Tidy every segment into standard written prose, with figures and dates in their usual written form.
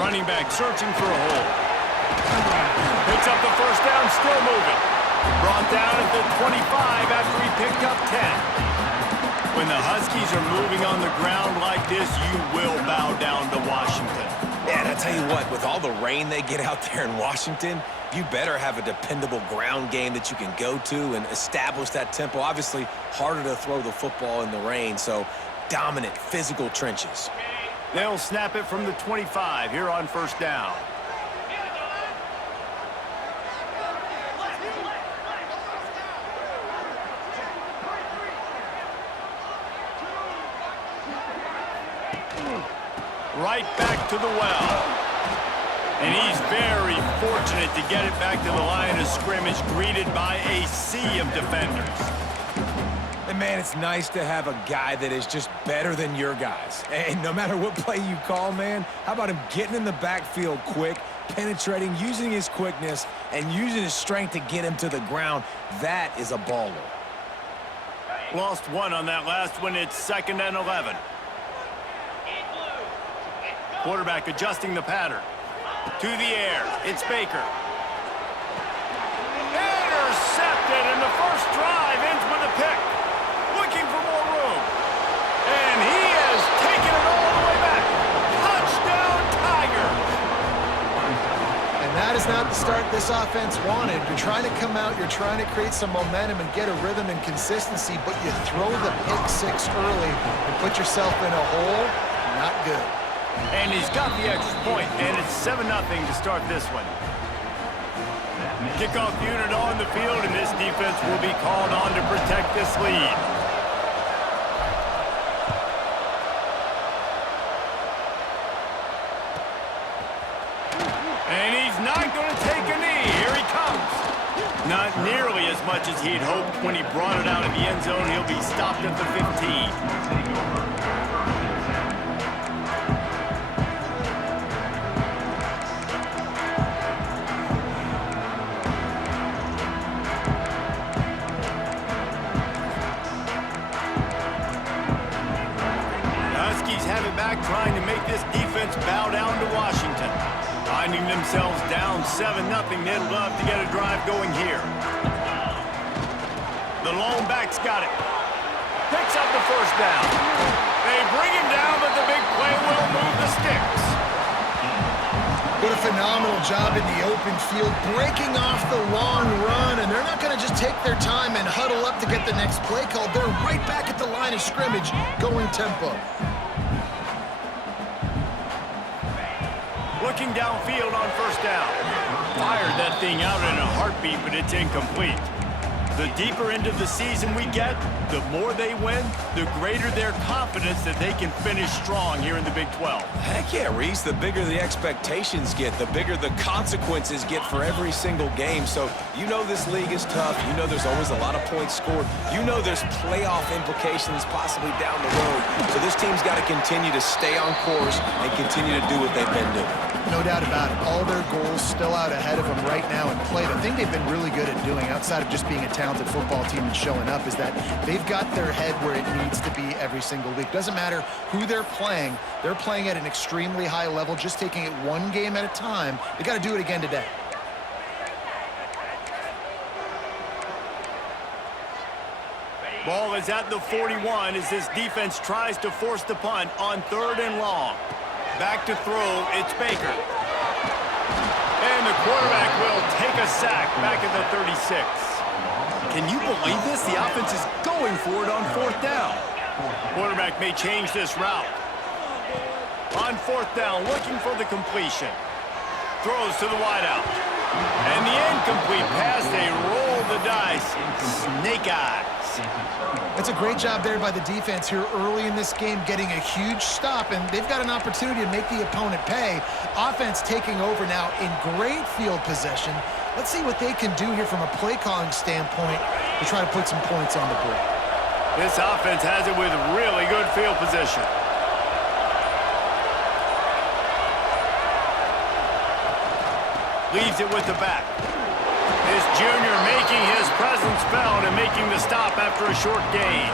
Running back searching for a hole. Picks up the first down, still moving. Brought down at the 25 after he picked up 10. When the Huskies are moving on the ground like this, you will bow down to Washington. Yeah, and I tell you what, with all the rain they get out there in Washington, you better have a dependable ground game that you can go to and establish that tempo. Obviously, harder to throw the football in the rain, so dominant, physical trenches. They'll snap it from the 25 here on first down. Right back to the well. And he's very fortunate to get it back to the line of scrimmage, greeted by a sea of defenders. And, man, it's nice to have a guy that is just better than your guys. And no matter what play you call, man, how about him getting in the backfield quick, penetrating, using his quickness, and using his strength to get him to the ground? That is a baller. Lost one on that last one. It's 2nd and 11. Quarterback adjusting the pattern. To the air. It's Baker. Intercepted, and the first drive ends with a pick. Looking for more room. And he has taken it all the way back. Touchdown, Tigers. And that is not the start this offense wanted. You're trying to come out, you're trying to create some momentum and get a rhythm and consistency, but you throw the pick six early and put yourself in a hole. Not good. And he's got the extra point, and it's 7-0 to start this one. Kickoff unit on the field, and this defense will be called on to protect this lead. And he's not going to take a knee. Here he comes. Not nearly as much as he'd hoped when he brought it out of the end zone. He'll be stopped at the 15. Trying to make this defense bow down to Washington. Finding themselves down 7-0, they'd love to get a drive going here. The lone back's got it. Picks up the first down. They bring him down, but the big play will move the sticks. What a phenomenal job in the open field, breaking off the long run, and they're not going to just take their time and huddle up to get the next play called. They're right back at the line of scrimmage, going tempo. Looking downfield on first down. Fired that thing out in a heartbeat, but it's incomplete. The deeper into the season we get, the more they win, the greater their confidence that they can finish strong here in the Big 12. Heck yeah, Reese. The bigger the expectations get, the bigger the consequences get for every single game. So you know this league is tough. You know there's always a lot of points scored. You know there's playoff implications possibly down the road. So this team's got to continue to stay on course and continue to do what they've been doing. No doubt about it. All their goals still out ahead of them right now in play. The thing they've been really good at doing, outside of just being a talented football team and showing up, is that they've got their head where it needs to be every single week. Doesn't matter who they're playing at an extremely high level, just taking it one game at a time. They got to do it again today. Ball is at the 41 as this defense tries to force the punt on 3rd and long. Back to throw, it's Baker. And the quarterback will take a sack back at the 36. Can you believe this? The offense is going for it on 4th down. Quarterback may change this route. On 4th down, looking for the completion. Throws to the wideout. And the incomplete pass, they roll the dice. Snake eyes. It's a great job there by the defense here early in this game, getting a huge stop, and they've got an opportunity to make the opponent pay. Offense taking over now in great field possession. Let's see what they can do here from a play calling standpoint to try to put some points on the board. This offense has it with really good field position. Leaves it with the back. This junior making his presence felt and making the stop after a short gain.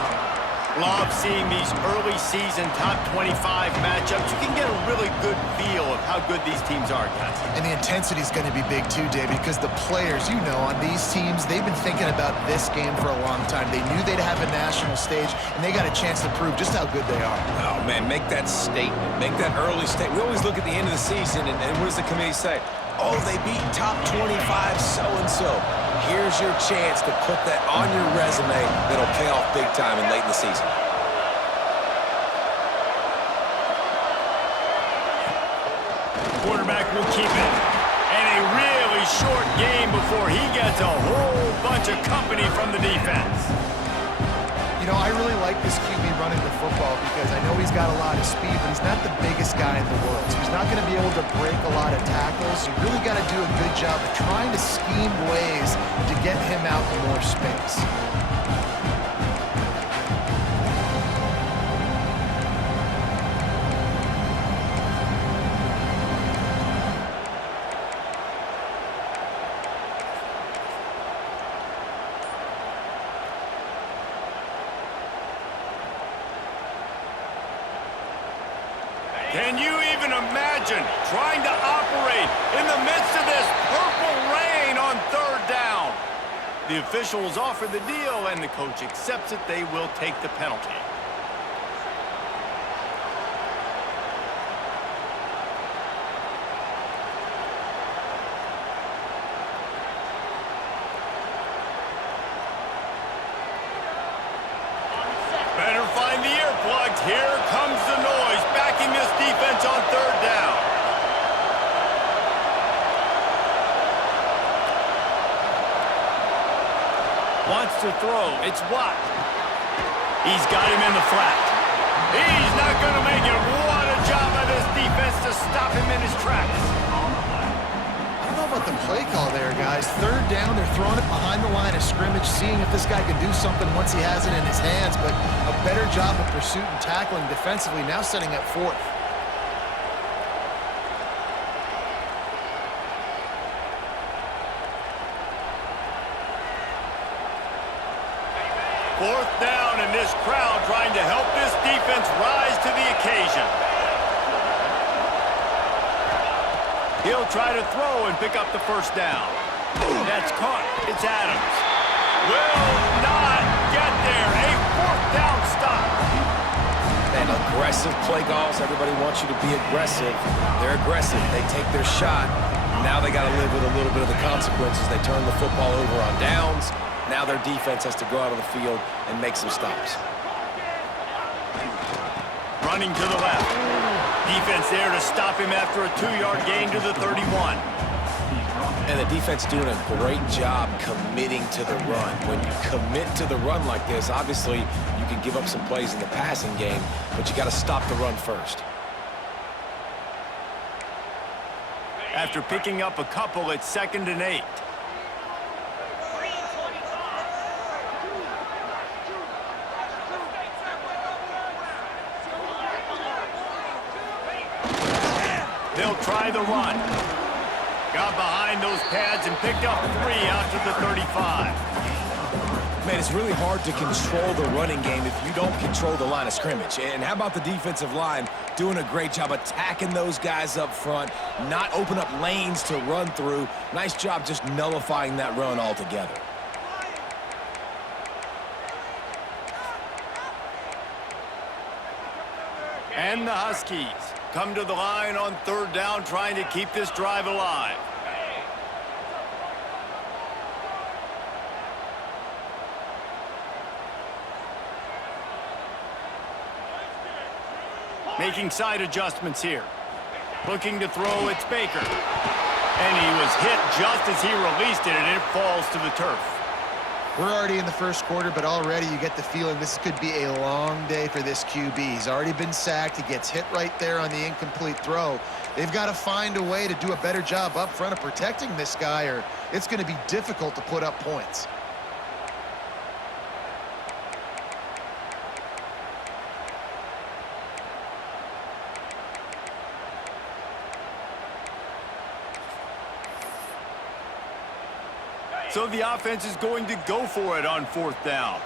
Love seeing these early season top 25 matchups. You can get a really good feel of how good these teams are, guys. And the intensity is going to be big too, David, because the players, you know, on these teams, they've been thinking about this game for a long time. They knew they'd have a national stage, and they got a chance to prove just how good they are. Oh, man, make that statement. Make that early statement. We always look at the end of the season, and what does the committee say? Oh, they beat top 25 so-and-so. Here's your chance to put that on your resume that'll pay off big time and late in the season. Quarterback will keep it. And a really short game before he gets a whole bunch of company from the defense. You know, I really like this QB running the football because I know he's got a lot of speed, but he's not the biggest guy in the world. So he's not going to be able to break a lot of tackles. You really got to do a good job of trying to scheme ways to get him out in more space. Can you even imagine trying to operate in the midst of this purple rain on third down? The officials offer the deal, and the coach accepts it. They will take the penalty. Better find the earplugs. Here comes the noise, backing this defense on third down. Wants to throw. It's Watt. He's got him in the flat. He's not going to make it. What a job by this defense to stop him in his tracks. I don't know about the play call there, guys. Third down, they're throwing it behind the line of scrimmage, seeing if this guy can do something once he has it in his hands, but a better job of pursuit and tackling defensively, now setting up fourth. Fourth down, and this crowd trying to help this defense rise to the occasion. He'll try to throw and pick up the first down. That's caught. It's Adams. Will not get there. A fourth down stop. And aggressive play calls. Everybody wants you to be aggressive. They're aggressive. They take their shot. Now they got to live with a little bit of the consequences. They turn the football over on downs. Now their defense has to go out on the field and make some stops. Running to the left. Defense there to stop him after a 2-yard gain to the 31. And the defense doing a great job committing to the run. When you commit to the run like this, obviously you can give up some plays in the passing game, but you got to stop the run first. After picking up a couple, it's 2nd and 8. They'll try the run. Got behind those pads and picked up 3 out to the 35. Man, it's really hard to control the running game if you don't control the line of scrimmage. And how about the defensive line doing a great job attacking those guys up front, not open up lanes to run through. Nice job just nullifying that run altogether. And the Huskies come to the line on third down, trying to keep this drive alive. Making side adjustments here. Looking to throw, it's Baker. And he was hit just as he released it, and it falls to the turf. We're already in the first quarter, but already you get the feeling this could be a long day for this QB. He's already been sacked. He gets hit right there on the incomplete throw. They've got to find a way to do a better job up front of protecting this guy, or it's going to be difficult to put up points. So the offense is going to go for it on fourth down.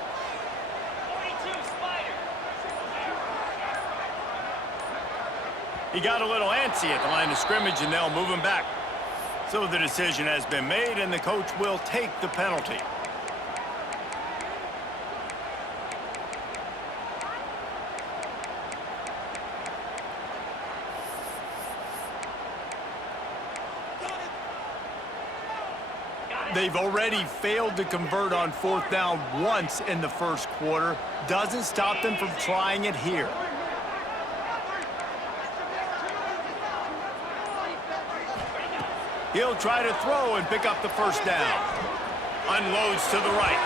He got a little antsy at the line of scrimmage, and they'll move him back. So the decision has been made, and the coach will take the penalty. They've already failed to convert on 4th down once in the first quarter. Doesn't stop them from trying it here. He'll try to throw and pick up the first down. Unloads to the right.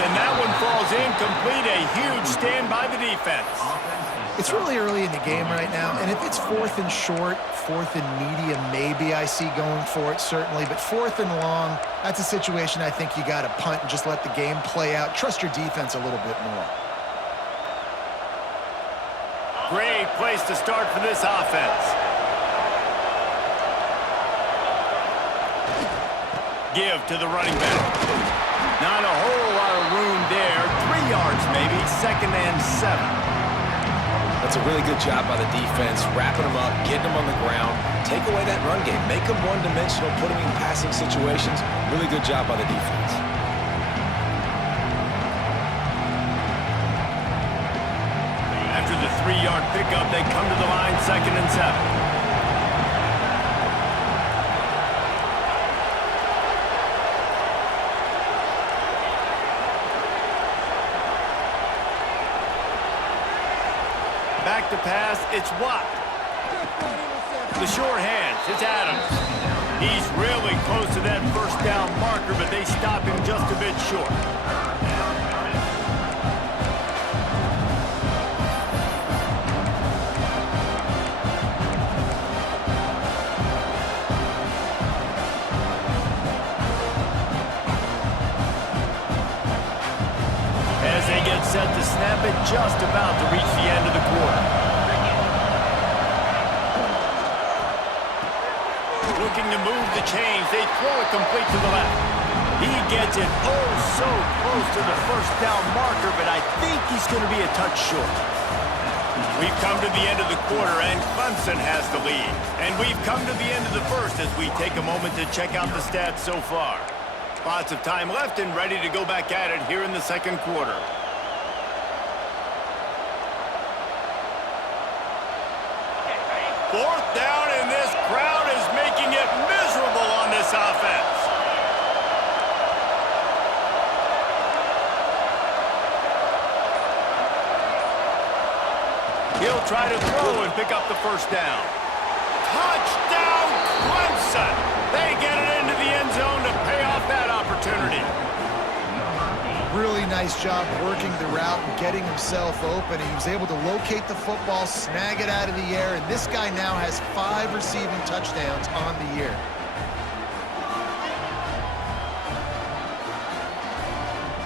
And that one falls incomplete. A huge stand by the defense. It's really early in the game right now, and if it's 4th and short, 4th and medium, maybe I see going for it, certainly. But 4th and long, that's a situation I think you got to punt and just let the game play out. Trust your defense a little bit more. Great place to start for this offense. Give to the running back. Not a whole lot of room there. 3 yards maybe, 2nd and 7. That's a really good job by the defense, wrapping them up, getting them on the ground, take away that run game, make them one-dimensional, put them in passing situations. Really good job by the defense. After the 3-yard pickup, they come to the line, 2nd and 7. Back to pass, it's Watt. The short hands, it's Adams. He's really close to that first down marker, but they stop him just a bit short. As they get set to snap it, just about to reach the end of the quarter. Looking to move the chains. They throw it complete to the left. He gets it oh so close to the first down marker, but I think he's going to be a touch short. We've come to the end of the quarter, and Clemson has the lead. And we've come to the end of the first as we take a moment to check out the stats so far. Lots of time left and ready to go back at it here in the second quarter. Fourth down, and this crowd is making it miserable on this offense. He'll try to throw and pick up the first down. Touchdown, Clemson! They get it into the end zone to pay off that opportunity. Really nice job working the route and getting himself open. He was able to locate the football, snag it out of the air, and this guy now has 5 receiving touchdowns on the year.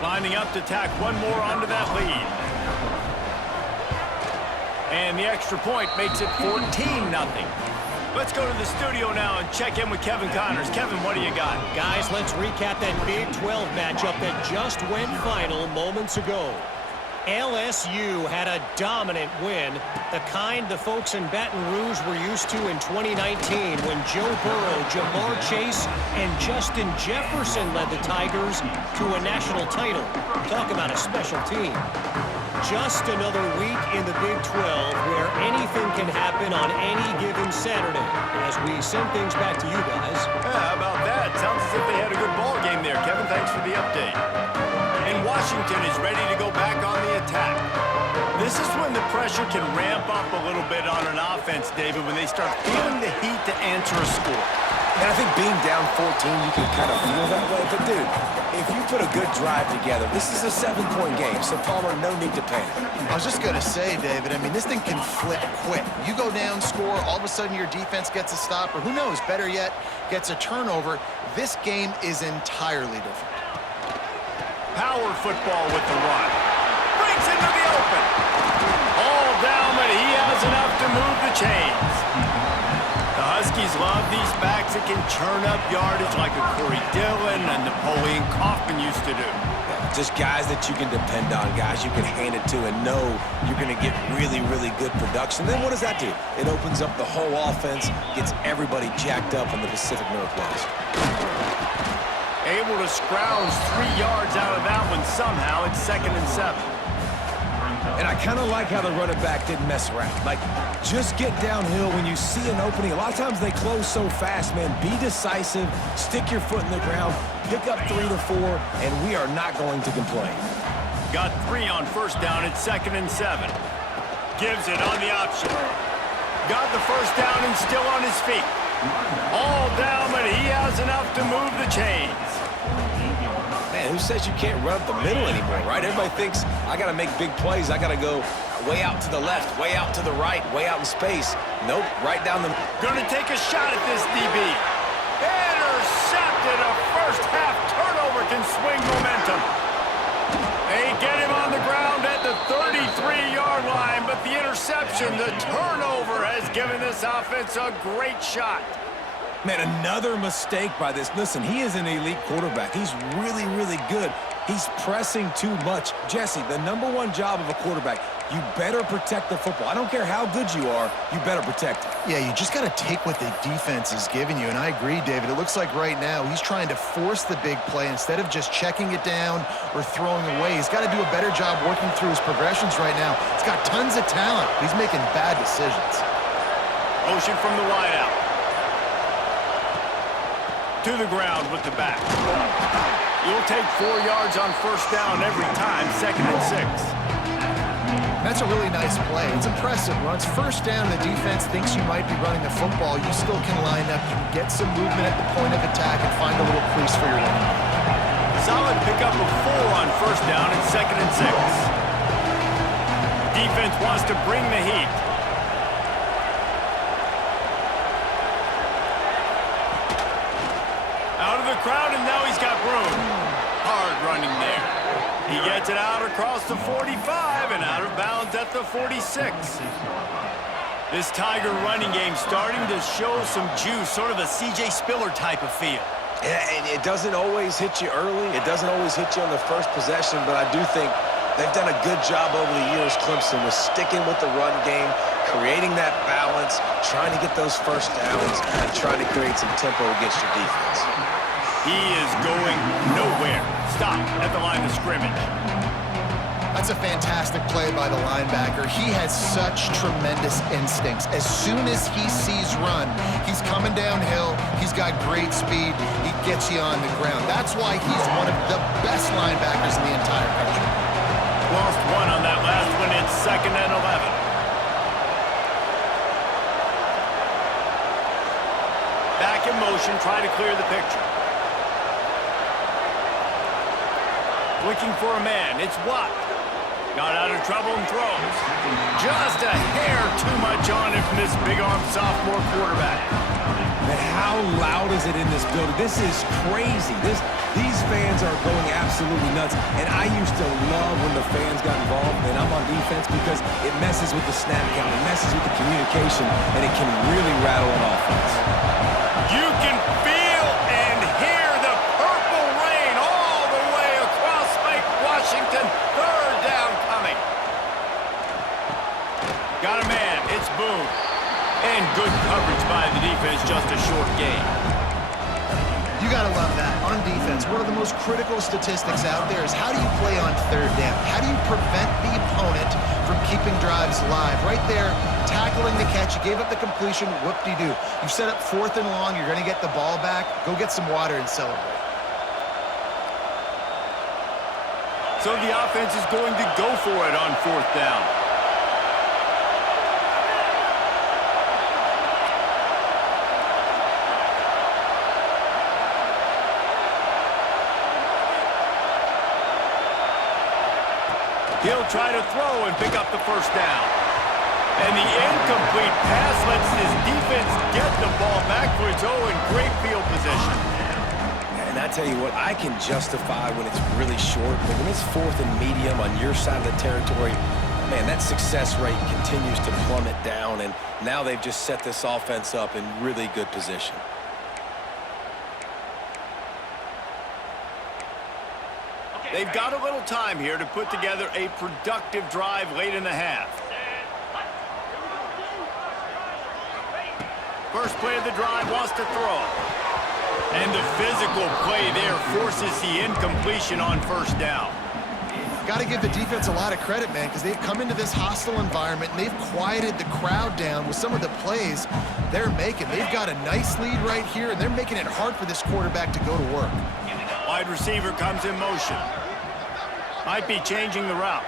Lining up to tack one more onto that lead. And the extra point makes it 14-0. Let's go to the studio now and check in with Kevin Connors. Kevin, what do you got? Guys, let's recap that Big 12 matchup that just went final moments ago. LSU had a dominant win, the kind the folks in Baton Rouge were used to in 2019 when Joe Burrow, Jamar Chase, and Justin Jefferson led the Tigers to a national title. Talk about a special team. Just another week in the Big 12 where anything can happen on any given Saturday as we send things back to you guys. Yeah, how about that? Sounds as if they had a good ball game there. Kevin, thanks for the update. And Washington is ready to go back on the attack. This is when the pressure can ramp up a little bit on an offense, David, when they start feeling the heat to answer a score. And I think being down 14, you can kind of feel that way. But, dude, if you put a good drive together, this is a 7-point game. So, Palmer, no need to panic. I was just going to say, David, I mean, this thing can flip quick. You go down, score, all of a sudden your defense gets a stop, or who knows, better yet, gets a turnover. This game is entirely different. Power football with the run. Brings into the open. All down, but he has enough to move the chains. The Huskies love these backs that can churn up yardage like a Corey Dillon and Napoleon Kaufman used to do. Yeah, the Just guys that you can depend on, guys you can hand it to and know you're going to get really, really good production. Then what does that do? It opens up the whole offense, gets everybody jacked up in the Pacific Northwest. Able to scrounge 3 yards out of that one somehow. It's 2nd and 7. And I kind of like how the running back didn't mess around. Like, just get downhill when you see an opening. A lot of times they close so fast, man. Be decisive, stick your foot in the ground, pick up 3 to 4, and we are not going to complain. Got 3 on 1st down. It's 2nd and 7. Gives it on the option. Got the 1st down and still on his feet. All down, but he has enough to move the chains. Man, who says you can't run up the middle anymore, right? Everybody thinks, I got to make big plays. I got to go way out to the left, way out to the right, way out in space. Nope, right down the... Gonna take a shot at this DB. Intercepted. A first-half turnover can swing momentum. They get him on the ground at the 33-yard line, but the interception, the turnover, has given this offense a great shot. Man, another mistake by this. Listen, he is an elite quarterback. He's really, really good. He's pressing too much. Jesse, the #1 job of a quarterback, you better protect the football. I don't care how good you are, you better protect it. Yeah, you just got to take what the defense is giving you, and I agree, David. It looks like right now he's trying to force the big play instead of just checking it down or throwing away. He's got to do a better job working through his progressions right now. He's got tons of talent. He's making bad decisions. Motion from the wideout. To the ground with the back. You'll take 4 yards on 1st down every time, 2nd and 6. That's a really nice play. It's impressive. Once 1st down, the defense thinks you might be running the football. You still can line up, you can get some movement at the point of attack and find a little crease for your running back. Solid pickup of 4 on 1st down and 2nd and 6. Defense wants to bring the heat. Out of the crowd, and now he's got room. Hard running there. He gets it out across the 45 and out of bounds at the 46. This Tiger running game starting to show some juice, sort of a C.J. Spiller type of feel. Yeah, and it doesn't always hit you early. It doesn't always hit you on the first possession, but I do think they've done a good job over the years, Clemson, with sticking with the run game, creating that balance, trying to get those 1st downs, and trying to create some tempo against your defense. He is going nowhere. Stop at the line of scrimmage. That's a fantastic play by the linebacker. He has such tremendous instincts. As soon as he sees run, he's coming downhill. He's got great speed. He gets you on the ground. That's why he's one of the best linebackers in the entire country. Lost 1 on that last one. It's 2nd and 11. Back in motion, try to clear the picture. Looking for a man. It's Watt. Got out of trouble and throws. Just a hair too much on it from this big-arm sophomore quarterback. Man, how loud is it in this building? This is crazy. These fans are going absolutely nuts. And I used to love when the fans got involved, and I'm on defense because it messes with the snap count. It messes with the communication, and it can really rattle an offense. You can feel and hear the purple rain all the way across Lake Washington. 3rd down coming. Got a man. It's Boone. And good coverage by the defense, just a short gain. You got to love that. On defense, one of the most critical statistics out there is how do you play on 3rd down? How do you prevent the opponent from keeping drives alive? Right there, tackling the catch. You gave up the completion. Whoop-de-doo. You've set up 4th and long. You're going to get the ball back. Go get some water and celebrate. So the offense is going to go for it on 4th down. He'll try to throw and pick up the 1st down. And the incomplete pass lets his defense get the ball back for its own great field position. And I tell you what, I can justify when it's really short, but when it's 4th and medium on your side of the territory, man, that success rate continues to plummet down, and now they've just set this offense up in really good position. They've got a little time here to put together a productive drive late in the half. First play of the drive, wants to throw. And the physical play there forces the incompletion on first down. Got to give the defense a lot of credit, man, because they've come into this hostile environment and they've quieted the crowd down with some of the plays they're making. They've got a nice lead right here, and they're making it hard for this quarterback to go to work. Wide receiver comes in motion. Might be changing the route.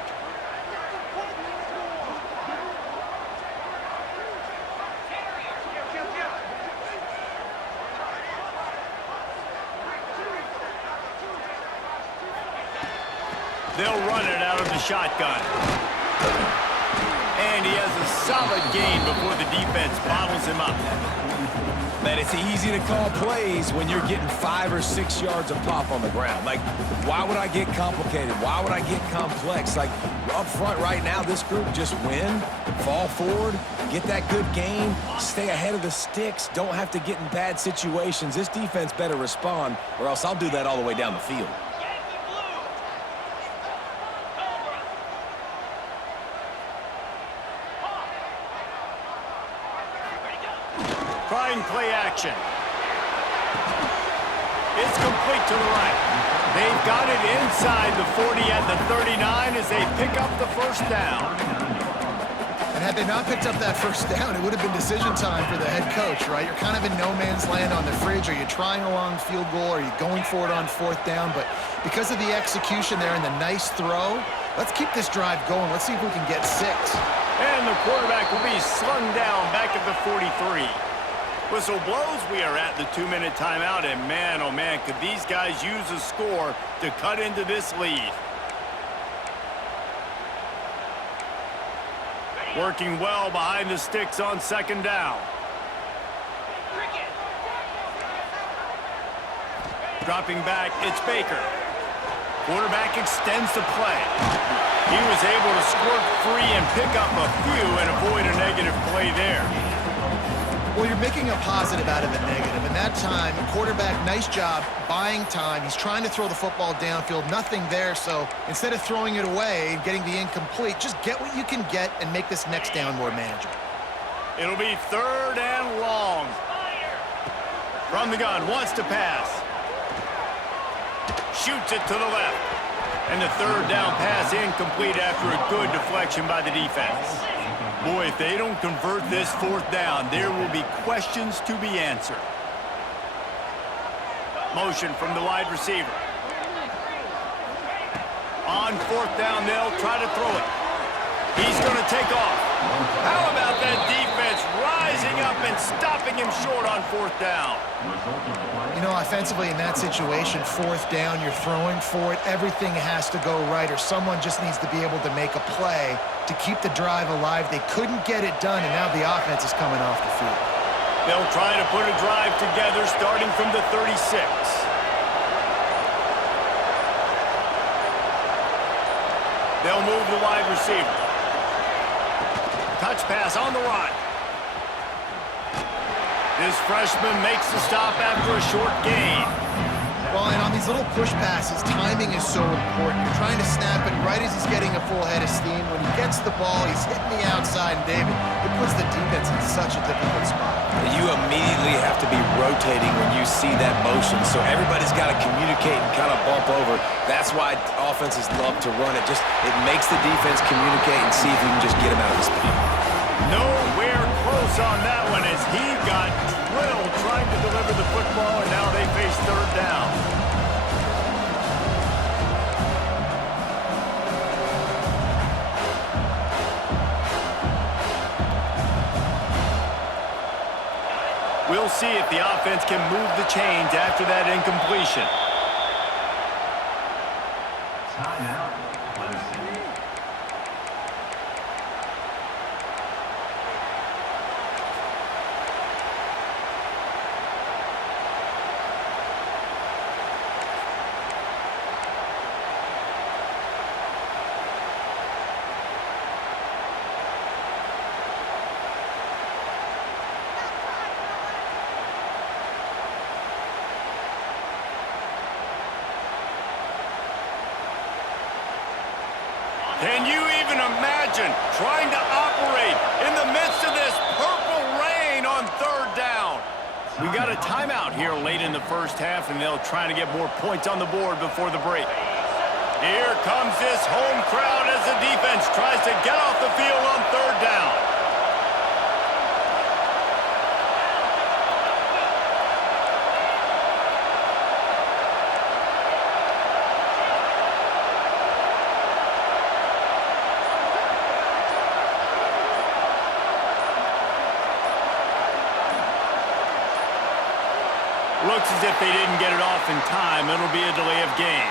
They'll run it out of the shotgun. And he has a solid gain before the defense bottles him up. Man, it's easy to call plays when you're getting 5 or 6 yards of pop on the ground. Like, why would I get complicated? Why would I get complex? Like, up front right now, this group just win, fall forward, get that good gain, stay ahead of the sticks, don't have to get in bad situations. This defense better respond, or else I'll do that all the way down the field. Trying play action. It's complete to the right. They've got it inside the 40 at the 39 as they pick up the first down. And had they not picked up that first down, it would have been decision time for the head coach, right? You're kind of in no man's land on the fridge. Are you trying a long field goal? Are you going for it on fourth down? But because of the execution there and the nice throw, let's keep this drive going. Let's see if we can get 6. And the quarterback will be slung down back at the 43. Whistle blows, we are at the 2-minute timeout, and man, oh man, could these guys use a score to cut into this lead. Working well behind the sticks on second down. Dropping back, it's Baker. Quarterback extends the play. He was able to squirt free and pick up a few and avoid a negative play there. Well, you're making a positive out of a negative, and that time, quarterback, nice job buying time. He's trying to throw the football downfield, nothing there, so instead of throwing it away and getting the incomplete, just get what you can get and make this next down more manageable. It'll be 3rd and long. From the gun, wants to pass. Shoots it to the left. And the 3rd down pass incomplete after a good deflection by the defense. Boy, if they don't convert this 4th down, there will be questions to be answered. Motion from the wide receiver. On 4th down, they'll try to throw it. He's going to take off. How about that defense rising up and stopping him short on 4th down? You know, offensively in that situation, 4th down, you're throwing for it. Everything has to go right, or someone just needs to be able to make a play to keep the drive alive. They couldn't get it done, and now the offense is coming off the field. They'll try to put a drive together starting from the 36. They'll move the wide receiver. Touch pass on the run. This freshman makes the stop after a short gain. Well, and on these little push passes, timing is so important. You're trying to snap it right as he's getting a full head of steam. When he gets the ball, he's hitting the outside, and David, it puts the defense in such a difficult spot. You immediately have to be rotating when you see that motion, so everybody's got to communicate and kind of bump over. That's why offenses love to run it. It makes the defense communicate and see if you can just get him out of the spot. Nowhere close on that one as he got drilled trying to deliver the football, and now they face 3rd down. We'll see if the offense can move the chains after that incompletion. Timeout, Clemson. Can you even imagine trying to operate in the midst of this purple rain on third down? We got a timeout here late in the first half, and they'll try to get more points on the board before the break. Here comes this home crowd as the defense tries to get off the field on third down. Looks as if they didn't get it off in time. It'll be a delay of game.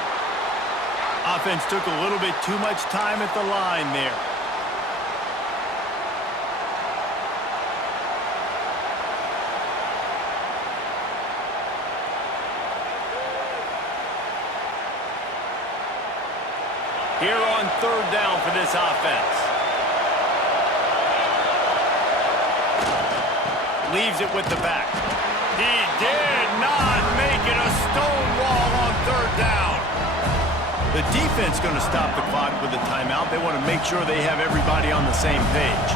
Offense took a little bit too much time at the line there. Here on third down for this offense. Leaves it with the back. He did not make it a stone wall on third down. The defense going to stop the clock with a timeout. They want to make sure they have everybody on the same page.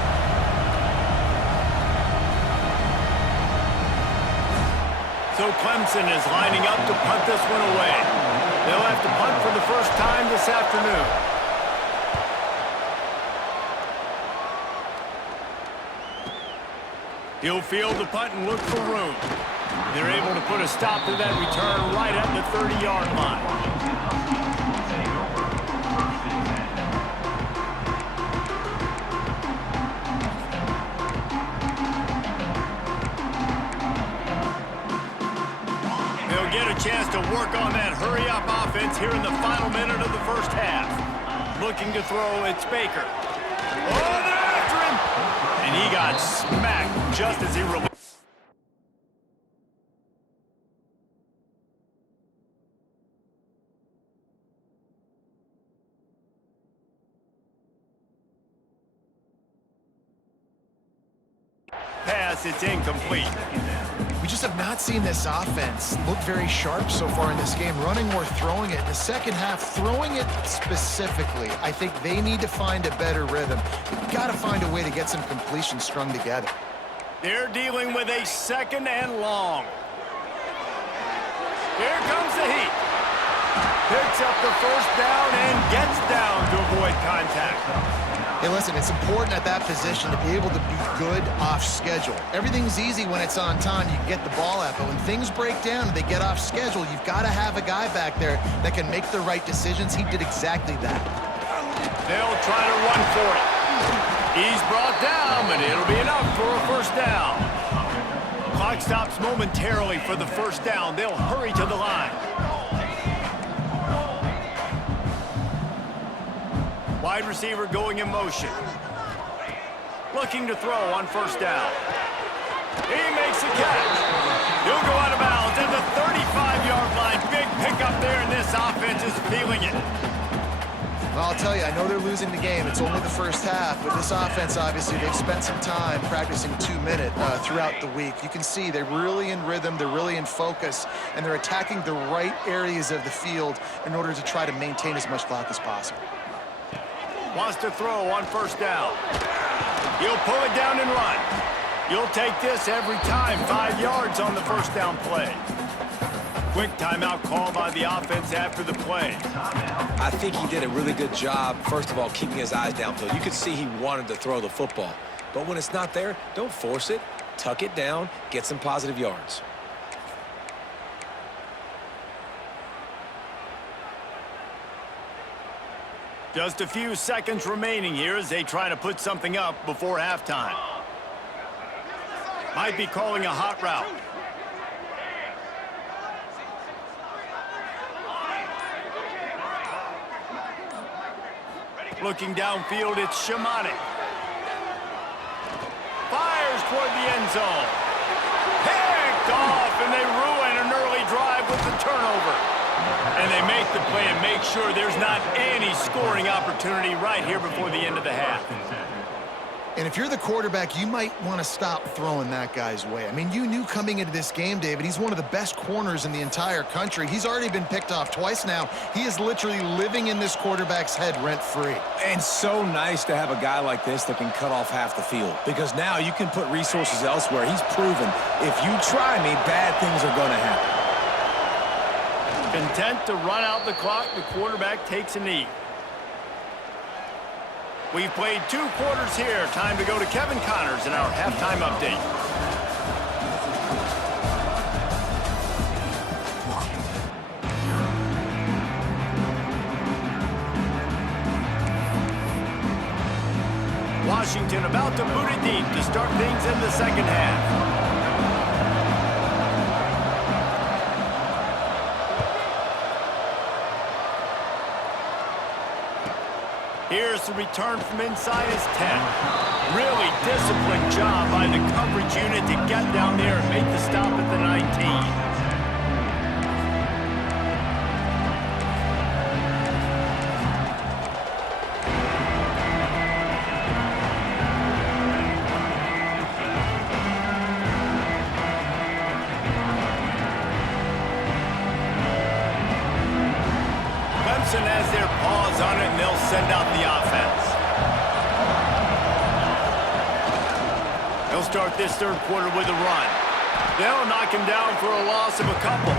So Clemson is lining up to punt this one away. They'll have to punt for the first time this afternoon. He'll field the punt and look for room. They're able to put a stop to that return right at the 30-yard line. They'll get a chance to work on that hurry-up offense here in the final minute of the first half. Looking to throw, it's Baker. Oh, they're after him! And he got smacked just as he released. Pass, it's incomplete. We just have not seen this offense look very sharp so far in this game, running or throwing it. In the second half, throwing it specifically, I think they need to find a better rhythm. You've got to find a way to get some completions strung together. They're dealing with a second and long. Here comes the heat. Picks up the first down and gets down to avoid contact. Hey, listen, it's important at that position to be able to be good off schedule. Everything's easy when it's on time. You can get the ball out, but when things break down and they get off schedule, you've got to have a guy back there that can make the right decisions. He did exactly that. They'll try to run for it. He's brought down, but it'll be enough for a first down. Clock stops momentarily for the first down. They'll hurry to the line. Wide receiver going in motion. Looking to throw on first down. He makes a catch. He'll go out of bounds at the 35-yard line. Big pickup there, and this offense is feeling it. Well, I'll tell you, I know they're losing the game. It's only the first half, but this offense, obviously, they've spent some time practicing 2-minute throughout the week. You can see they're really in rhythm, they're really in focus, and they're attacking the right areas of the field in order to try to maintain as much clock as possible. Wants to throw on first down. He'll pull it down and run. You'll take this every time. 5 yards on the first down play. Quick timeout call by the offense after the play. I think he did a really good job, first of all, keeping his eyes downfield. You could see he wanted to throw the football. But when it's not there, don't force it. Tuck it down, get some positive yards. Just a few seconds remaining here as they try to put something up before halftime. Might be calling a hot route. Looking downfield, it's Shamanic. Fires toward the end zone. Picked off, and they ruin an early drive with the turnover. And they make the play and make sure there's not any scoring opportunity right here before the end of the half. And if you're the quarterback, you might want to stop throwing that guy's way. I mean, you knew coming into this game, David, he's one of the best corners in the entire country. He's already been picked off twice now. He is literally living in this quarterback's head rent-free. And so nice to have a guy like this that can cut off half the field, because now you can put resources elsewhere. He's proven if you try me, bad things are going to happen. Content to run out the clock, the quarterback takes a knee. We've played 2 quarters here. Time to go to Kevin Connors in our halftime update. Washington about to boot it deep to start things in the second half. Here's the return from inside his 10. Really disciplined job by the coverage unit to get down there and make the stop at the 19. Clemson has their paws on it, and they'll send out the offense. They'll start this third quarter with a run. They'll knock him down for a loss of a couple.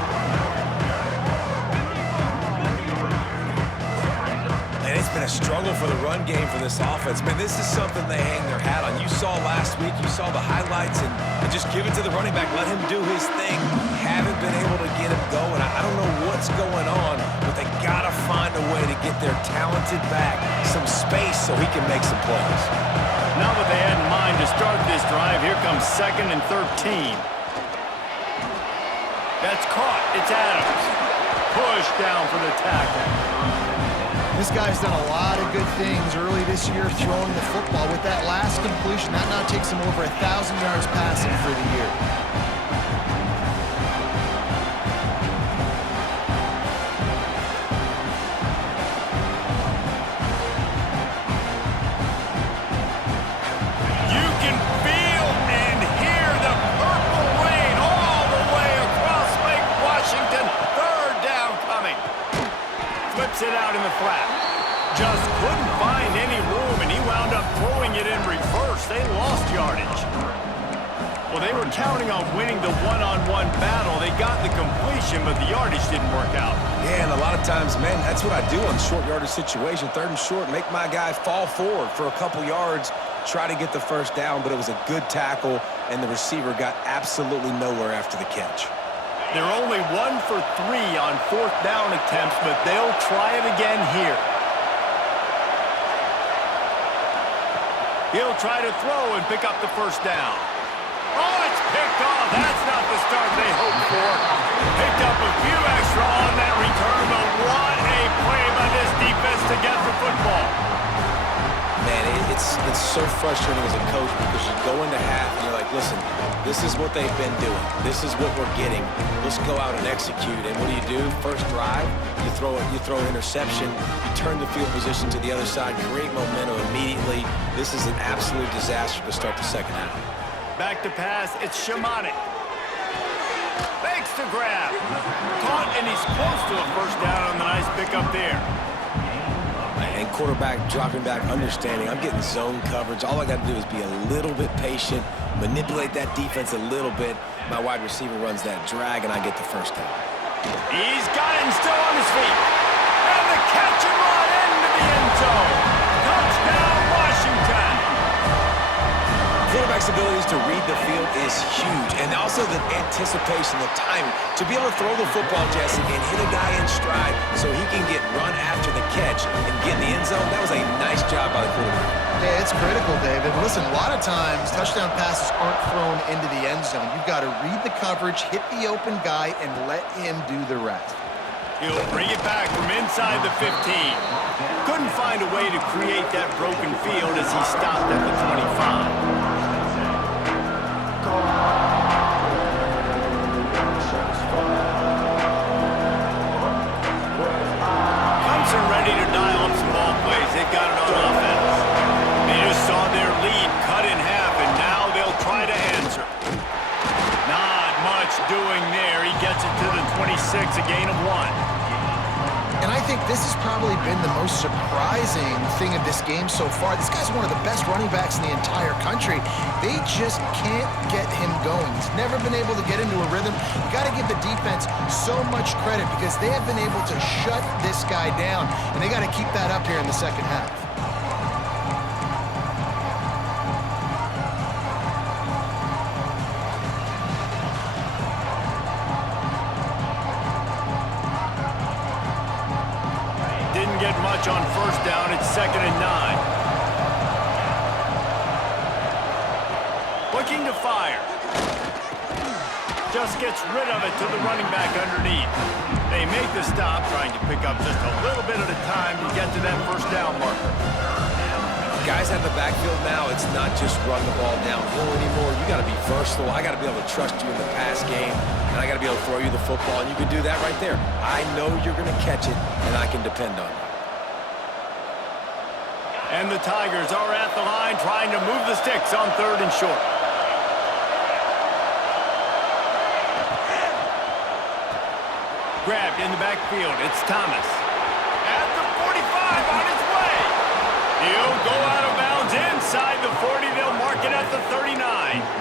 And it's been a struggle for the run game for this offense. Man, this is something they hang their hat on. You saw last week, you saw the highlights, and just give it to the running back. Let him do his thing. Haven't been able to get him going. I don't know what's going on, but they got to find a way to get their talented back some space so he can make some plays. Not what they had in mind to start this drive. Here comes 2nd and 13. That's caught. It's Adams. Pushed down for the tackle. This guy's done a lot of good things early this year throwing the football. With that last completion, that now takes him over 1,000 yards passing for the year. You can feel and hear the purple rain all the way across Lake Washington. 3rd down coming. Flips it out in the flat. Just couldn't find any room, and he wound up throwing it in reverse. They lost yardage. Well, they were counting on winning the one-on-one battle. They got the completion, but the yardage didn't work out. Yeah, and a lot of times, man, that's what I do on short yardage situation. 3rd and short, make my guy fall forward for a couple yards, try to get the first down, but it was a good tackle, and the receiver got absolutely nowhere after the catch. They're only 1 for 3 on 4th down attempts, but they'll try it again here. He'll try to throw and pick up the first down. Oh, it's picked off. That's not the start they hoped for. Picked up a few extra on that return, but what a play by this defense to get the football. Man, it's so frustrating as a coach because you go into half and you're like, listen, this is what they've been doing. This is what we're getting. Let's go out and execute. And what do? First drive, you throw an interception, you turn the field position to the other side, create momentum immediately. This is an absolute disaster to start the second half. Back to pass, it's Shamanik. Fakes to grab. Caught, and he's close to a first down on the nice pickup there. And quarterback dropping back, understanding I'm getting zone coverage. All I got to do is be a little bit patient, manipulate that defense a little bit. My wide receiver runs that drag, and I get the first down. He's got it and still on his feet. And the catch and run into the end zone. Touchdown, Washington. Quarterback's abilities to read the field is huge, and also the anticipation, the timing. To be able to throw the football, Jesse, and hit a guy in stride so he can get run after the catch and get in the end zone, that was a nice job by the quarterback. Yeah, it's critical, David. Listen, a lot of times touchdown passes aren't thrown into the end zone. You've got to read the coverage, hit the open guy, and let him do the rest. He'll bring it back from inside the 15. Couldn't find a way to create that broken field as he stopped at the 25. Clemson ready to dial up some ball plays. They've got it on offense. They just saw their lead cut much doing there. He gets it to the 26, a gain of 1. And I think this has probably been the most surprising thing of this game so far. This guy's one of the best running backs in the entire country. They just can't get him going. He's never been able to get into a rhythm. You got to give the defense so much credit because they have been able to shut this guy down, and they got to keep that up here in the second half. Get much on first down. It's 2nd and 9. Looking to fire. Just gets rid of it to the running back underneath. They make the stop, trying to pick up just a little bit at a time to get to that first down marker. Guys out of the backfield now, it's not just run the ball downhill anymore. You got to be versatile. I got to be able to trust you in the pass game, and I got to be able to throw you the football, and you can do that right there. I know you're going to catch it, and I can depend on you. And the Tigers are at the line trying to move the sticks on 3rd and short. Grabbed in the backfield. It's Thomas. At the 45 on his way. He'll go out of bounds inside the 40. They'll mark it at the 39.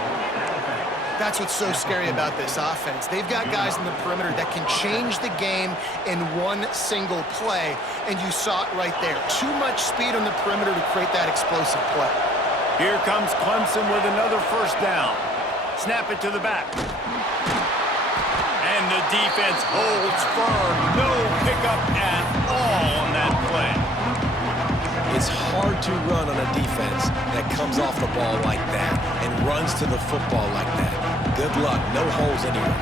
That's what's so scary about this offense. They've got guys in the perimeter that can change the game in one single play, and you saw it right there. Too much speed on the perimeter to create that explosive play. Here comes Clemson with another first down. Snap it to the back. And the defense holds firm. No pickup at all on that play. It's hard to run on a defense that comes off the ball like that and runs to the football like that. Good luck. No holes anywhere.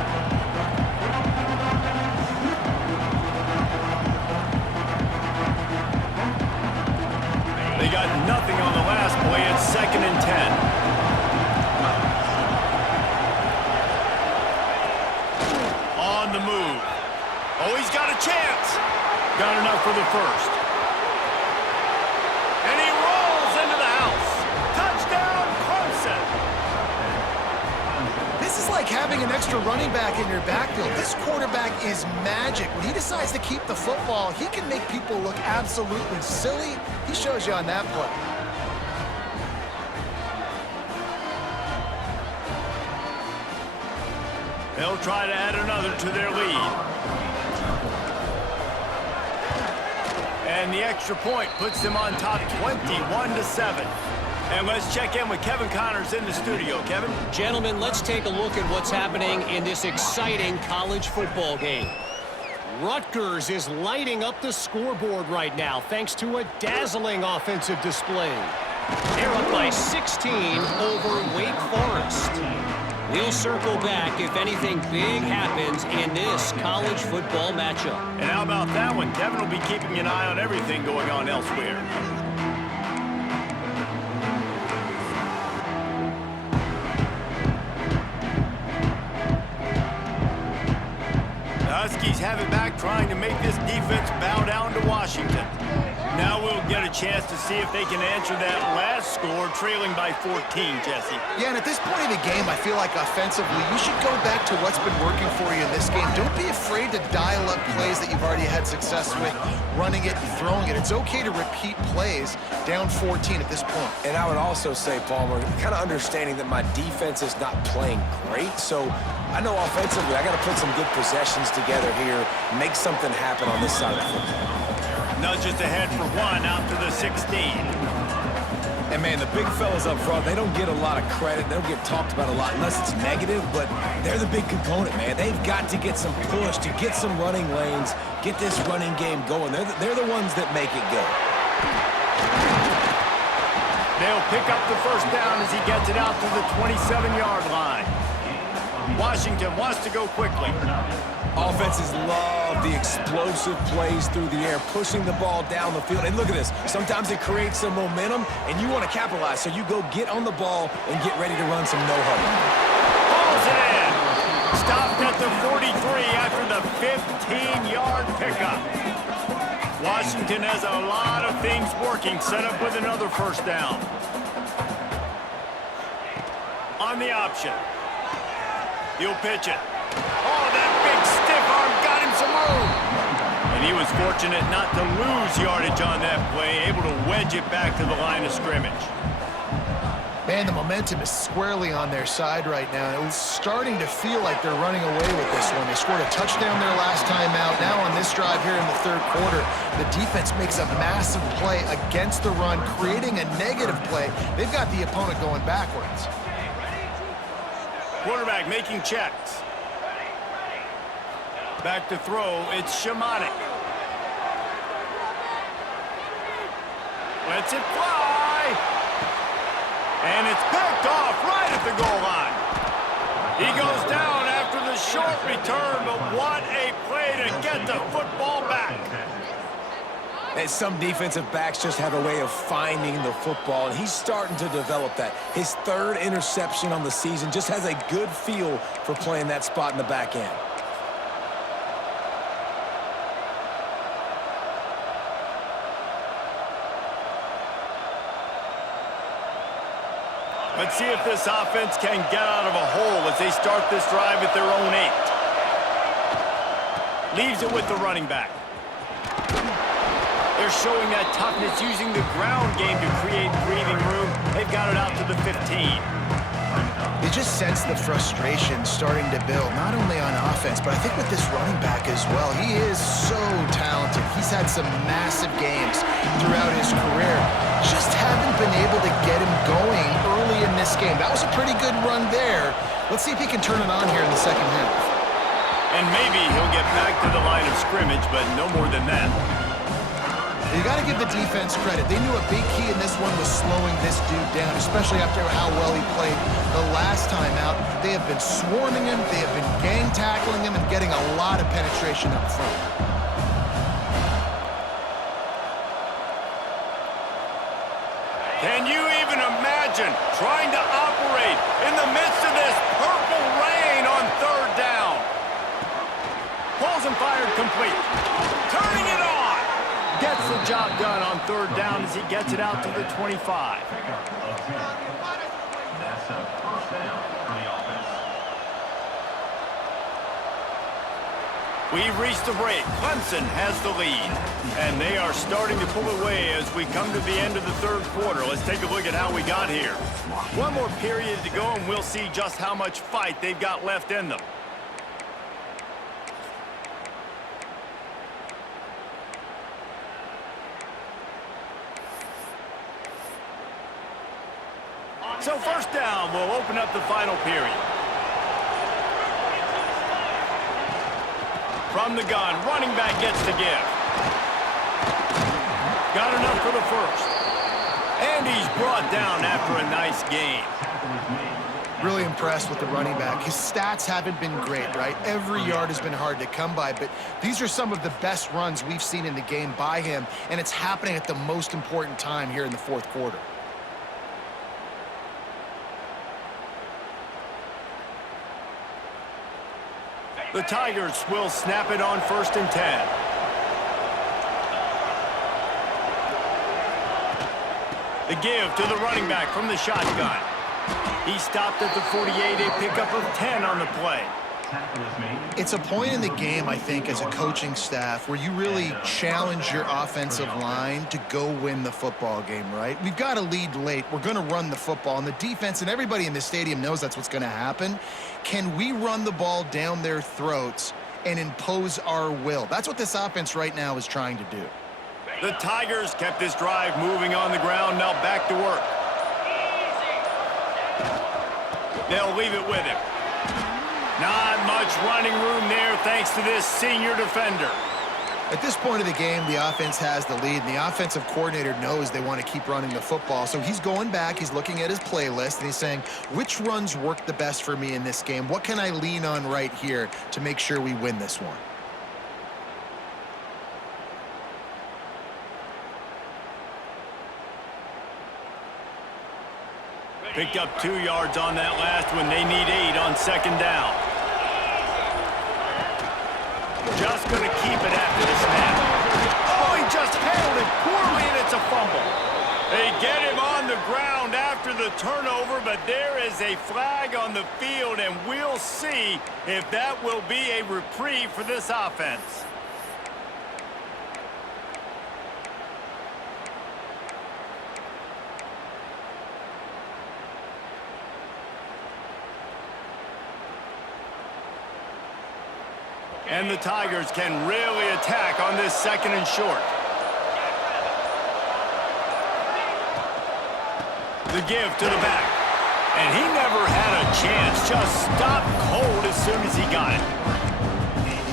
They got nothing on the last play. It's 2nd and 10. On the move. Oh, he's got a chance. Got enough for the first. And he rolls into the house. Touchdown, Clemson. This is like having an extra running back in your backfield. This quarterback is magic. When he decides to keep the football, he can make people look absolutely silly. He shows you on that play. They'll try to add another to their lead. And the extra point puts them on top 21-7. And let's check in with Kevin Connors in the studio. Kevin? Gentlemen, let's take a look at what's happening in this exciting college football game. Rutgers is lighting up the scoreboard right now thanks to a dazzling offensive display. They're up by 16 over Wake Forest. We'll circle back if anything big happens in this college football matchup. And how about that one? Kevin will be keeping an eye on everything going on elsewhere. The Huskies have it back, trying to make this defense bow down to Washington. Now we'll get a chance to see if they can answer that last score, trailing by 14, Jesse. Yeah, and at this point in the game, I feel like offensively, you should go back to what's been working for you in this game. Don't be afraid to dial up plays that you've already had success with, running it and throwing it. It's okay to repeat plays down 14 at this point. And I would also say, Palmer, kind of understanding that my defense is not playing great, so I know offensively I got to put some good possessions together here, make something happen on this side of the football. Nudges ahead for one out to the 16. And, man, the big fellas up front, they don't get a lot of credit. They don't get talked about a lot unless it's negative, but they're the big component, man. They've got to get some push, to get some running lanes, get this running game going. They're the ones that make it go. They'll pick up the first down as he gets it out to the 27-yard line. Washington wants to go quickly. Offenses love the explosive plays through the air, pushing the ball down the field. And look at this. Sometimes it creates some momentum, and you want to capitalize. So you go get on the ball and get ready to run some no-huddle. Pulls it in. Stopped at the 43 after the 15-yard pickup. Washington has a lot of things working, set up with another first down. On the option. He'll pitch it. Oh, that big stiff arm got him some room. And he was fortunate not to lose yardage on that play, able to wedge it back to the line of scrimmage. Man, the momentum is squarely on their side right now. It was starting to feel like they're running away with this one. They scored a touchdown their last time out. Now on this drive here in the third quarter, the defense makes a massive play against the run, creating a negative play. They've got the opponent going backwards. Quarterback making checks. Back to throw, it's Shamanik. Lets it fly. And it's picked off right at the goal line. He goes down after the short return, but what a play to get the football back. And some defensive backs just have a way of finding the football, and he's starting to develop that. His third interception on the season, just has a good feel for playing that spot in the back end. Let's see if this offense can get out of a hole as they start this drive at their own 8. Leaves it with the running back. They're showing that toughness using the ground game to create breathing room. They've got it out to the 15. You just sense the frustration starting to build, not only on offense, but I think with this running back as well. He is so talented. He's had some massive games throughout his career. Just haven't been able to get him going early in this game. That was a pretty good run there. Let's see if he can turn it on here in the second half. And maybe he'll get back to the line of scrimmage, but no more than that. You got to give the defense credit. They knew a big key in this one was slowing this dude down, especially after how well he played the last time out. They have been swarming him, they have been gang tackling him, and getting a lot of penetration up front. Can you even imagine trying to operate in the midst of this purple rain on third down? Pulls and fired complete. Turning it on. Gets the job done on third down as he gets it out to the 25. That's a first down for the offense. We've reached the break. Clemson has the lead, and they are starting to pull away as we come to the end of the third quarter. Let's take a look at how we got here. One more period to go, and we'll see just how much fight they've got left in them. So first down, we'll open up the final period. From the gun, running back gets to give. Got enough for the first. And he's brought down after a nice gain. Really impressed with the running back. His stats haven't been great, right? Every yard has been hard to come by, but these are some of the best runs we've seen in the game by him, and it's happening at the most important time here in the fourth quarter. The Tigers will snap it on 1st and 10. The give to the running back from the shotgun. He stopped at the 48, a pickup of 10 on the play. It's a point in the game, I think, as a coaching staff where you really challenge your offensive line to go win the football game, right? We've got to lead late. We're going to run the football, and the defense and everybody in the stadium knows that's what's going to happen. Can we run the ball down their throats and impose our will? That's what this offense right now is trying to do. The Tigers kept this drive moving on the ground, now back to work. They'll leave it with him. Not much running room there thanks to this senior defender. At this point of the game, the offense has the lead, and the offensive coordinator knows they want to keep running the football. So he's going back, he's looking at his playlist, and he's saying, which runs work the best for me in this game? What can I lean on right here to make sure we win this one? Picked up 2 yards on that last one. They need 8 on second down. Just going to keep it after the snap. Oh, he just handled it poorly, and it's a fumble. They get him on the ground after the turnover, but there is a flag on the field, and we'll see if that will be a reprieve for this offense. And the Tigers can really attack on this 2nd and short. The give to the back. And he never had a chance. Just stopped cold as soon as he got it.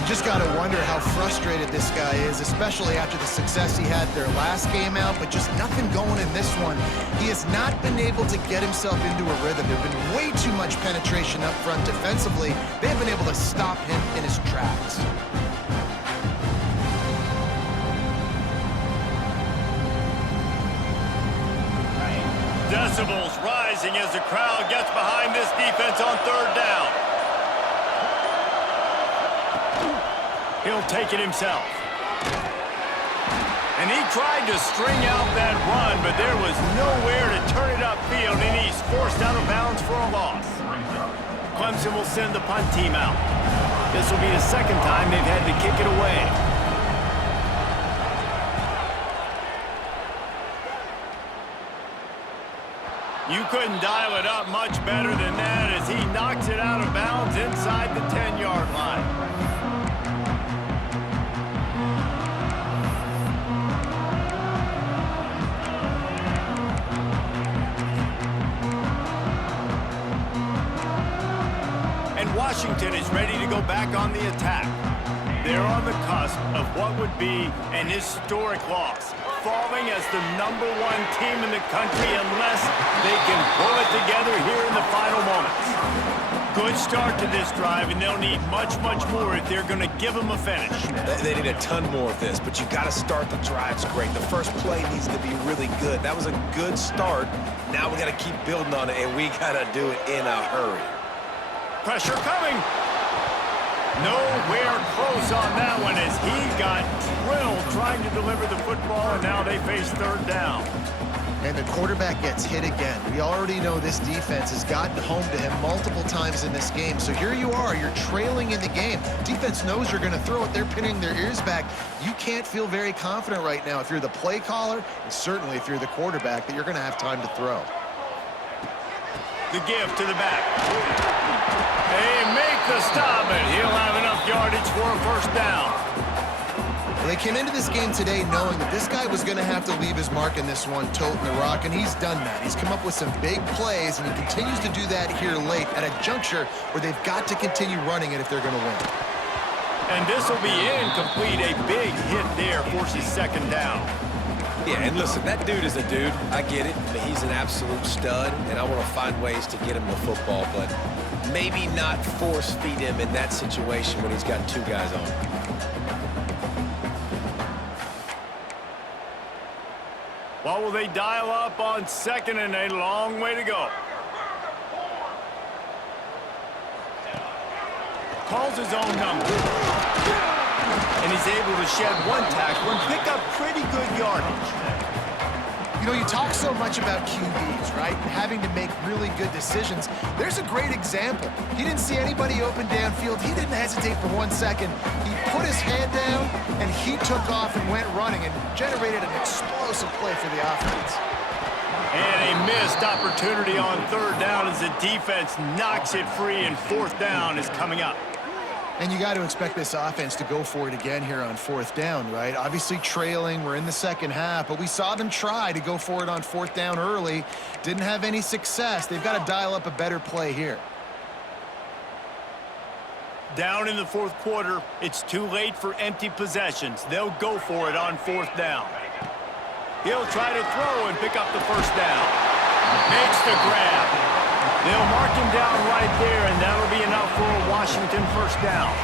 You just got to wonder how frustrated this guy is, especially after the success he had their last game out, but just nothing going in this one. He has not been able to get himself into a rhythm. There's been way too much penetration up front defensively. They've been able to stop him in his tracks. Decibels rising as the crowd gets behind this defense on 3rd down. He'll take it himself. And he tried to string out that run, but there was nowhere to turn it upfield, and he's forced out of bounds for a loss. Clemson will send the punt team out. This will be the 2nd time they've had to kick it away. You couldn't dial it up much better than that as he knocks it out of bounds inside the 10-yard line. And Washington is ready to go back on the attack. They're on the cusp of what would be an historic loss, falling as the #1 team in the country unless they can pull it together here in the final moments. Good start to this drive, and they'll need much, much more if they're going to give them a finish. They need a ton more of this, but you got to start the drives great. The first play needs to be really good. That was a good start. Now we got to keep building on it, and we got to do it in a hurry. Pressure coming. Nowhere close on that one as he got drilled trying to deliver the football, and now they face 3rd down. And the quarterback gets hit again. We already know this defense has gotten home to him multiple times in this game. So here you are, you're trailing in the game. Defense knows you're going to throw it. They're pinning their ears back. You can't feel very confident right now if you're the play caller, and certainly if you're the quarterback, that you're going to have time to throw. The give to the back. They make the stop, and he'll have enough yardage for a 1st down. Well, they came into this game today knowing that this guy was going to have to leave his mark in this one, toting the rock, and he's done that. He's come up with some big plays, and he continues to do that here late at a juncture where they've got to continue running it if they're going to win. And this will be incomplete. A big hit there forces 2nd down. Yeah, and listen, that dude is a dude. I get it. I mean, he's an absolute stud, and I want to find ways to get him the football, but maybe not force feed him in that situation when he's got 2 guys on him. What will they dial up on 2nd and a long way to go? Calls his own number. And he's able to shed 1 tackle and pick up pretty good yardage. You know, you talk so much about QBs, right? Having to make really good decisions. There's a great example. He didn't see anybody open downfield. He didn't hesitate for 1 second. He put his head down, and he took off and went running and generated an explosive play for the offense. And a missed opportunity on 3rd down as the defense knocks it free, and 4th down is coming up. And you got to expect this offense to go for it again here on 4th down, right? Obviously trailing, we're in the 2nd half, but we saw them try to go for it on 4th down early. Didn't have any success. They've got to dial up a better play here. Down in the 4th quarter, it's too late for empty possessions. They'll go for it on 4th down. He'll try to throw and pick up the 1st down. Makes the grab. They'll mark him down right there, and that'll be enough for a Washington 1st down.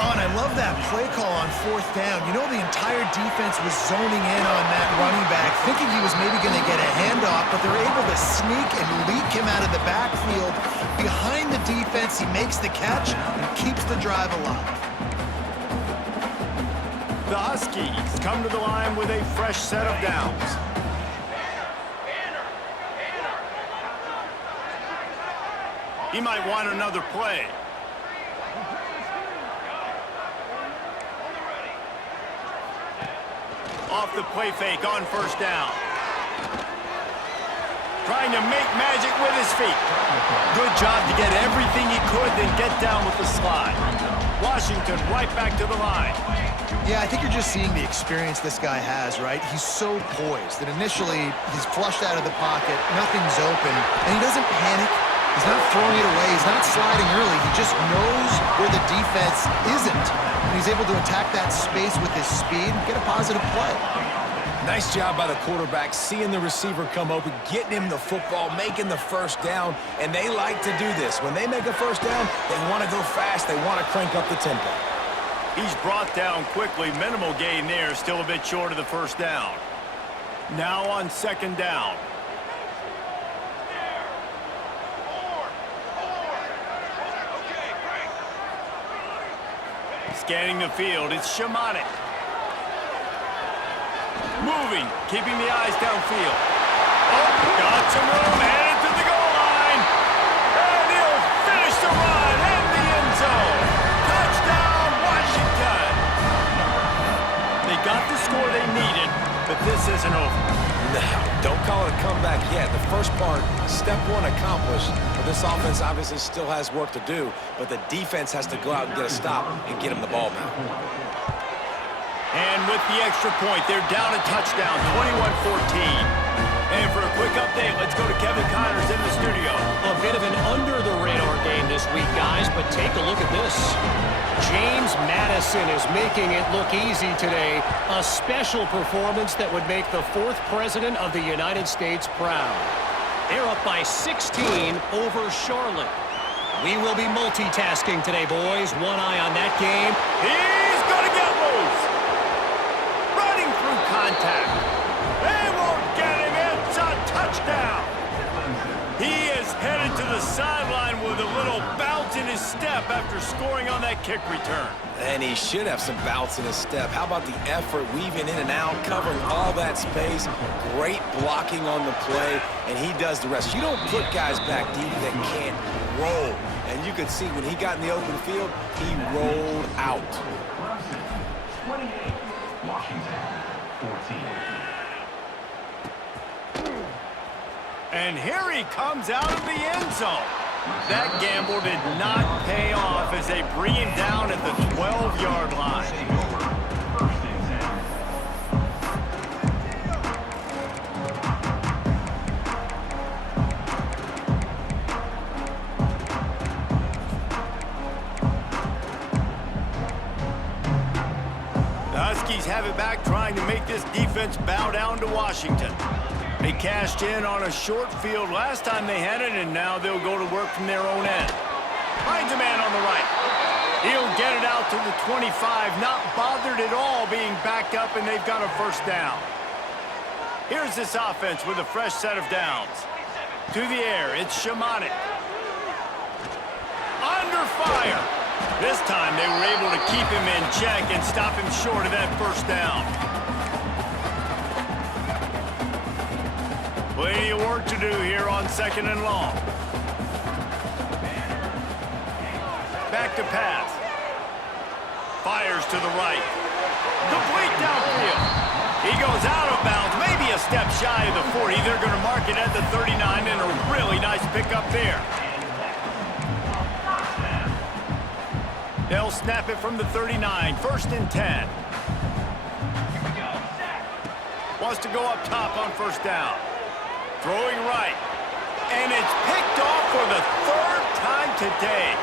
Oh, and I love that play call on 4th down. You know, the entire defense was zoning in on that running back, thinking he was maybe going to get a handoff, but they're able to sneak and leak him out of the backfield. Behind the defense, he makes the catch and keeps the drive alive. The Huskies come to the line with a fresh set of downs. He might want another play. Off the play fake on first down. Trying to make magic with his feet. Good job to get everything he could, then get down with the slide. Washington right back to the line. Yeah, I think you're just seeing the experience this guy has, right? He's so poised that initially he's flushed out of the pocket, nothing's open, and he doesn't panic. He's not throwing it away. He's not sliding early. He just knows where the defense isn't, and he's able to attack that space with his speed and get a positive play. Nice job by the quarterback, seeing the receiver come open, getting him the football, making the first down, and they like to do this. When they make a first down, they want to go fast. They want to crank up the tempo. He's brought down quickly. Minimal gain there, still a bit short of the first down. Now on second down. Scanning the field, it's Shamanik. Moving, keeping the eyes downfield. Oh, got some room, headed to the goal line. And he'll finish the run in the end zone. Touchdown, Washington. They got the score they needed, but this isn't over. No, don't call it a comeback yet. The first part, step one accomplished. But this offense obviously still has work to do, but the defense has to go out and get a stop and get him the ball back. And with the extra point, they're down a touchdown, 21-14. And for a quick update, let's go to Kevin Connors in the studio. A bit of an under-the-radar game this week, guys, but take a look at this. James Madison is making it look easy today. A special performance that would make the 4th president of the United States proud. They're up by 16 over Charlotte. We will be multitasking today, boys. One eye on that game. He's going to get loose. Running through contact. They won't get him. It's a touchdown. He is headed to the sideline with a little bounce in his step after scoring on that kick return. And he should have some bounce in his step. How about the effort, weaving in and out, covering all that space, great blocking on the play, and he does the rest. You don't put guys back deep that can't roll. And you could see when he got in the open field, he rolled out. Clemson 28, Washington 14. And here he comes out of the end zone. That gamble did not pay off as they bring him down at the 12-yard line. First and 10. The Huskies have it back, trying to make this defense bow down to Washington. They cashed in on a short field last time they had it, and now they'll go to work from their own end. Finds a man on the right. He'll get it out to the 25, not bothered at all being backed up, and they've got a first down. Here's this offense with a fresh set of downs. To the air, it's Shamanik. Under fire. This time they were able to keep him in check and stop him short of that first down. Plenty of work to do here on second and long. Back to pass. Fires to the right. Complete downfield. He goes out of bounds, maybe a step shy of the 40. They're going to mark it at the 39, and a really nice pickup there. They'll snap it from the 39, first and 10. Wants to go up top on first down. Throwing right. And it's picked off for the 3rd time today.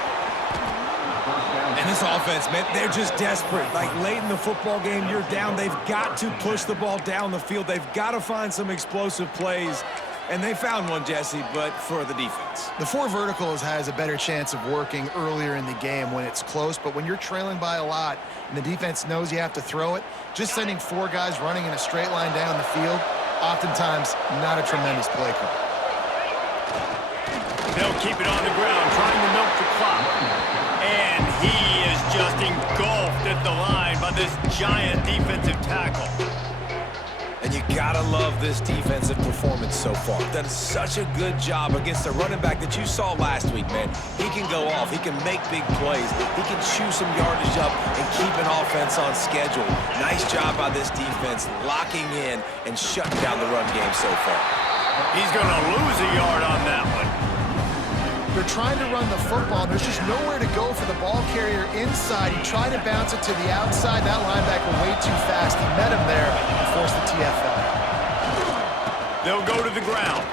And this offense, man, they're just desperate. Like late in the football game, you're down. They've got to push the ball down the field. They've got to find some explosive plays. And they found one, Jesse, but for the defense. The 4 verticals has a better chance of working earlier in the game when it's close, but when you're trailing by a lot and the defense knows you have to throw it, just sending 4 guys running in a straight line down the field, oftentimes not a tremendous play call. They'll keep it on the ground, trying to milk the clock. And he is just engulfed at the line by this giant defensive tackle. And you gotta love this defensive performance so far. Done such a good job against the running back that you saw last week, man. He can go off. He can make big plays. He can chew some yardage up and keep an offense on schedule. Nice job by this defense locking in and shutting down the run game so far. He's going to lose a yard on that one. They're trying to run the football. There's just nowhere to go for the ball carrier inside. He tried to bounce it to the outside. That linebacker way too fast. He met him there and forced the TFL. They'll go to the ground.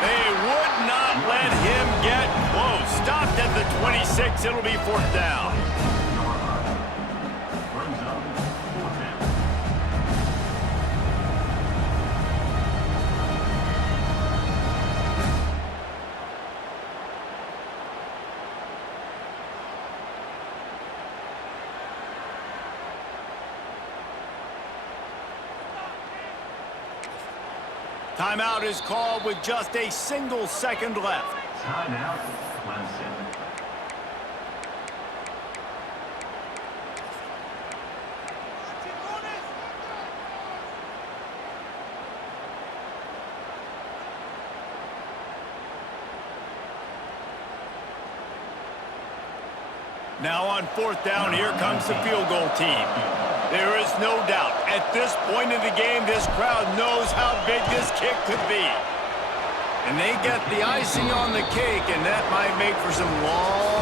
They would not let him get close. Stopped at the 26. It'll be 4th down. Brings up 4th down. Timeout is called with just a single second left. Timeout, Clemson. Now on 4th down, here comes the field goal team. There is no doubt, at this point in the game, this crowd knows how big this kick could be. And they get the icing on the cake, and that might make for some long